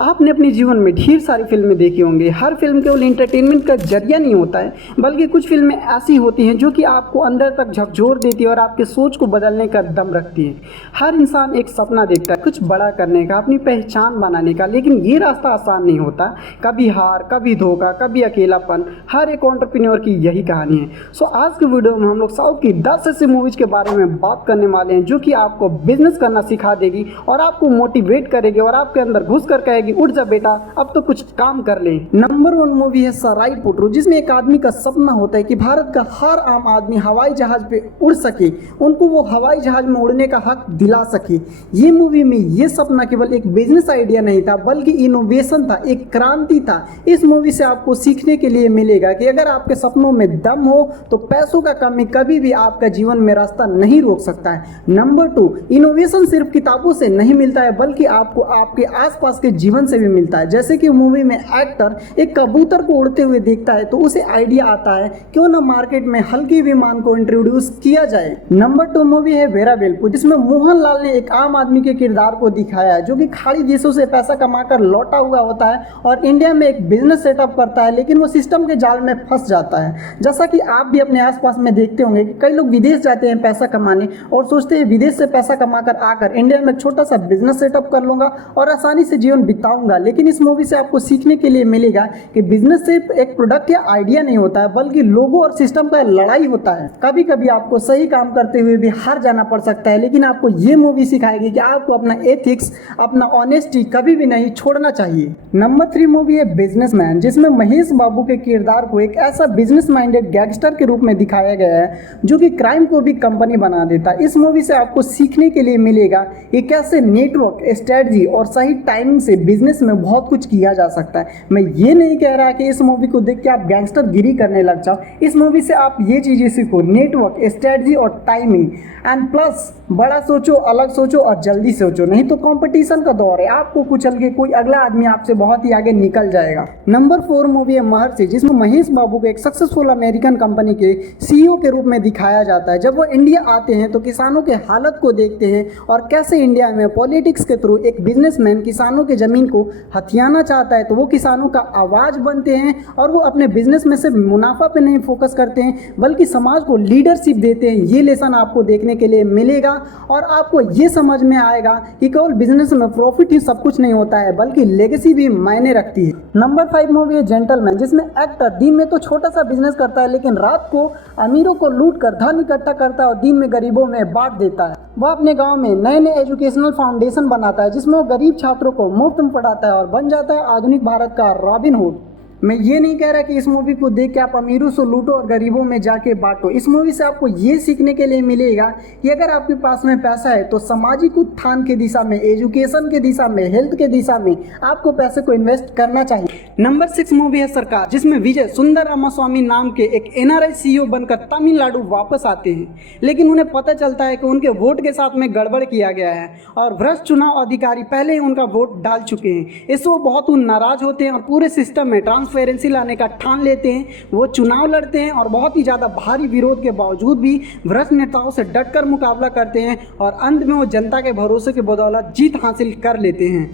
आपने अपने जीवन में ढेर सारी फिल्में देखी होंगी। हर फिल्म केवल एंटरटेनमेंट का जरिया नहीं होता है, बल्कि कुछ फिल्में ऐसी होती हैं जो कि आपको अंदर तक झकझोर देती है और आपके सोच को बदलने का दम रखती है। हर इंसान एक सपना देखता है कुछ बड़ा करने का, अपनी पहचान बनाने का, लेकिन ये रास्ता आसान नहीं होता। कभी हार, कभी धोखा, कभी अकेलापन, हर एक एंटरप्रेन्योर की यही कहानी है। सो आज के वीडियो में हम लोग साउथ की 10 ऐसी मूवीज के बारे में बात करने वाले हैं जो कि आपको बिजनेस करना सिखा देगी और आपको मोटिवेट करेगी और आपके अंदर घुस कर कहेगी उठ जा बेटा, अब तो कुछ काम कर ले। नंबर 1 मूवी है सराय पुटरू, जिसमें एक आदमी का सपना होता है कि भारत का हर आम आदमी हवाई जहाज पे उड़ सके, उनको वो हवाई जहाज में उड़ने का हक दिला सके। ये मूवी में ये सपना केवल एक बिजनेस आइडिया नहीं था, बल्कि इनोवेशन था, एक क्रांति था। इस मूवी से आपको सीखने के लिए मिलेगा कि अगर आपके सपनों में दम हो तो पैसों का कमी कभी भी आपका जीवन में रास्ता नहीं रोक सकता है। नंबर 2, इनोवेशन सिर्फ किताबों से नहीं मिलता है, बल्कि आपको आपके आसपास के जीवन से भी मिलता है। जैसे कि मूवी में एक्टर एक कबूतर को उड़ते हुए देखता है तो उसे आइडिया आता है क्यों ना मार्केट में हल्की विमान को इंट्रोड्यूस किया जाए। नंबर 2 मूवी है वेरावेलपुर, जिसमें मोहनलाल ने एक आम आदमी के किरदार को दिखाया है जो कि खाड़ी देशों से पैसा कमाकर लौटा हुआ होता है और इंडिया में एक बिजनेस सेटअप करता है, लेकिन वो सिस्टम के जाल में फंस जाता है। जैसा कि आप भी अपने आसपास में देखते होंगे कि कई लोग विदेश जाते हैं पैसा कमाने और सोचते हैं विदेश से पैसा कमाकर आकर इंडिया में छोटा सा बिजनेस सेटअप कर लूंगा और आसानी से जीवन बिताऊंगा। लेकिन इस मूवी से आपको सीखने के लिए मिलेगा कि बिजनेस सिर्फ एक प्रोडक्ट या आइडिया नहीं होता है, बल्कि लोगों और सिस्टम का लड़ाई होता है। कभी कभी आपको सही काम करते हुए भी हार जाना पड़ सकता है, लेकिन आपको ये मूवी सिखाएगी कि आपको अपना एथिक्स, अपना ऑनेस्टी कभी भी नहीं छोड़ना चाहिए। नंबर 3 मूवी है बिजनेसमैन, जिसमें महेश बाबू के किरदार को एक ऐसा बिजनेस माइंडेड गैंगस्टर के रूप में दिखाया गया है जो कि क्राइम को भी कंपनी बना देता है। इस मूवी से आपको सीखने के लिए मिलेगा कि कैसे नेटवर्क, स्ट्रेटजी और सही टाइमिंग से बिजनेस में बहुत कुछ किया जा सकता है। मैं ये नहीं कह रहा कि इस मूवी को देख के आप गैंगस्टर गिरी करने लग जाओ। इस मूवी से आप ये चीजें सीखो, नेटवर्क, स्ट्रेटजी और टाइमिंग, एंड प्लस बड़ा सोचो, अलग सोचो और जल्दी सोचो, नहीं तो कंपटीशन का दौर है, आपको कुचल के कोई अगला आदमी आपसे बहुत ही आगे निकल जाएगा। नंबर 4 मूवी है महर्षि, जिसमें महेश बाबू को एक सक्सेसफुल अमेरिकन कंपनी के सीईओ के रूप में दिखाया जाता है। जब वो इंडिया आते हैं तो किसानों के हालत को देखते हैं और कैसे इंडिया में पॉलिटिक्स के थ्रू एक बिजनेसमैन किसानों के जमीन को हथियाना चाहता है, तो वो किसानों का आवाज बनते हैं और वो अपने बिजनेस में सिर्फ मुनाफा पे नहीं फोकस करते हैं, बल्कि समाज को लीडरशिप देते हैं। ये लेसन आपको देखने के लिए मिलेगा और आपको ये समझ में आएगा कि केवल बिजनेस में प्रॉफिट ही सब कुछ नहीं होता है, बल्कि लेगेसी भी मायने रखती है। नंबर 5 मूवी है जेंटलमैन, जिसमें एक्टर दिन में तो छोटा सा बिजनेस करता है, लेकिन रात को अमीरों को लूट कर धन इकट्ठा करता है और दिन में गरीबों में बांट देता है। वह अपने गांव में नए नए एजुकेशनल फाउंडेशन बनाता है, जिसमें वो गरीब छात्रों को मुफ्त में पढ़ाता है और बन जाता है आधुनिक भारत का रॉबिन हुड। मैं ये नहीं कह रहा कि इस मूवी को देख के आप अमीरों से लूटो और गरीबों में जाके बांटो। इस मूवी से आपको ये सीखने के लिए मिलेगा कि अगर आपके पास में पैसा है तो सामाजिक उत्थान की दिशा में, एजुकेशन के दिशा में, हेल्थ के दिशा में आपको पैसे को इन्वेस्ट करना चाहिए। नंबर 6 मूवी है सरकार, जिसमें विजय सुंदर रामास्वामी नाम के एक एनआरआई सीईओ बनकर तमिलनाडु वापस आते हैं, लेकिन उन्हें पता चलता है कि उनके वोट के साथ में गड़बड़ किया गया है और भ्रष्ट चुनाव अधिकारी पहले ही उनका वोट डाल चुके हैं। इससे वो बहुत नाराज होते हैं और पूरे सिस्टम में ट्रांसपेरेंसी लाने का ठान लेते हैं। वो चुनाव लड़ते हैं और बहुत ही ज़्यादा भारी विरोध के बावजूद भी भ्रष्ट नेताओं से डटकर मुकाबला करते हैं और अंत में वो जनता के भरोसे के बदौलत जीत हासिल कर लेते हैं।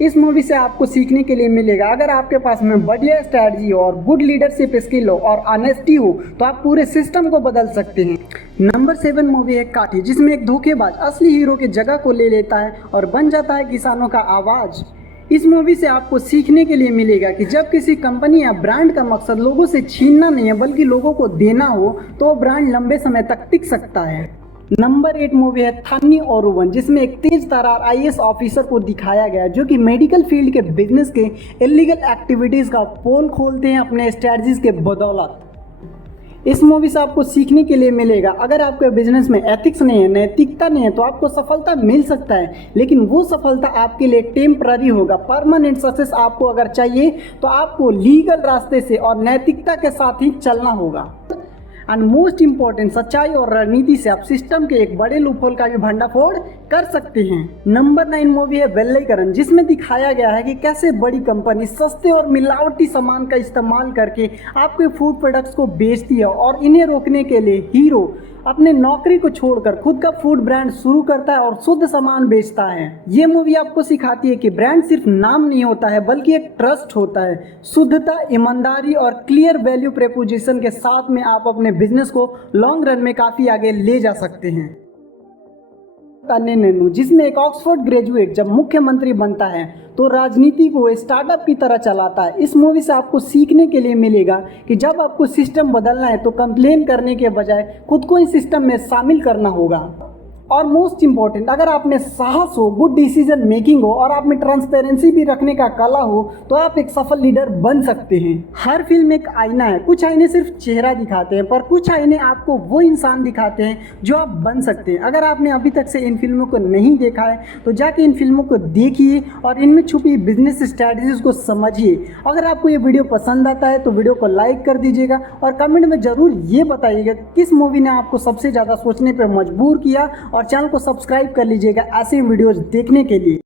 इस मूवी से आपको सीखने के लिए मिलेगा अगर आपके पास में बढ़िया स्ट्रैटेजी और गुड लीडरशिप स्किल हो और ऑनेस्टी हो तो आप पूरे सिस्टम को बदल सकते हैं। नंबर 7 मूवी है काठी, जिसमें एक धोखेबाज असली हीरो की जगह को ले लेता है और बन जाता है किसानों का आवाज़। इस मूवी से आपको सीखने के लिए मिलेगा कि जब किसी कंपनी या ब्रांड का मकसद लोगों से छीनना नहीं है, बल्कि लोगों को देना हो, तो ब्रांड लंबे समय तक टिक सकता है। नंबर 8 मूवी है थन्नी ओरुवन, जिसमें एक तेज तर्रार आईएएस ऑफिसर को दिखाया गया जो कि मेडिकल फील्ड के बिजनेस के इलीगल एक्टिविटीज़ का पोल खोलते हैं अपने स्ट्रेटजीज के बदौलत। इस मूवी से आपको सीखने के लिए मिलेगा अगर आपके बिजनेस में एथिक्स नहीं है, नैतिकता नहीं है, तो आपको सफलता मिल सकता है, लेकिन वो सफलता आपके लिए टेम्पररी होगा। परमानेंट सक्सेस आपको अगर चाहिए तो आपको लीगल रास्ते से और नैतिकता के साथ ही चलना होगा। एंड मोस्ट इंपॉर्टेंट, सच्चाई और रणनीति से आप सिस्टम के एक बड़े लूपहोल का भी भंडाफोड़ कर सकते हैं। नंबर 9 मूवी है वेलैकरन, जिसमें दिखाया गया है कि कैसे बड़ी कंपनी सस्ते और मिलावटी सामान का इस्तेमाल करके आपके फूड प्रोडक्ट्स को बेचती है और इन्हें रोकने के लिए हीरो अपने नौकरी को छोड़कर खुद का फूड ब्रांड शुरू करता है और शुद्ध सामान बेचता है। ये मूवी आपको सिखाती है कि ब्रांड सिर्फ नाम नहीं होता है बल्कि एक ट्रस्ट होता है। शुद्धता, ईमानदारी और क्लियर वैल्यू प्रोपोजिशन के साथ में आप अपने बिजनेस को लॉन्ग रन में काफ़ी आगे ले जा सकते हैं। तन्ने नन्नू, जिसमें एक ऑक्सफोर्ड ग्रेजुएट जब मुख्यमंत्री बनता है तो राजनीति को स्टार्टअप की तरह चलाता है। इस मूवी से आपको सीखने के लिए मिलेगा कि जब आपको सिस्टम बदलना है तो कंप्लेन करने के बजाय खुद को इस सिस्टम में शामिल करना होगा। और मोस्ट इम्पॉर्टेंट, अगर आप में साहस हो, गुड डिसीजन मेकिंग हो और आप में ट्रांसपेरेंसी भी रखने का कला हो तो आप एक सफल लीडर बन सकते हैं। हर फिल्म एक आईना है। कुछ आईने सिर्फ चेहरा दिखाते हैं पर कुछ आईने आपको वो इंसान दिखाते हैं जो आप बन सकते हैं। अगर आपने अभी तक से इन फिल्मों को नहीं देखा है तो जाके इन फिल्मों को देखिए और इनमें छुपी बिजनेस स्ट्रैटेजीज को समझिए। अगर आपको ये वीडियो पसंद आता है तो वीडियो को लाइक कर दीजिएगा और कमेंट में ज़रूर ये बताइएगा किस मूवी ने आपको सबसे ज़्यादा सोचने पर मजबूर किया और चैनल को सब्सक्राइब कर लीजिएगा ऐसे वीडियोज देखने के लिए।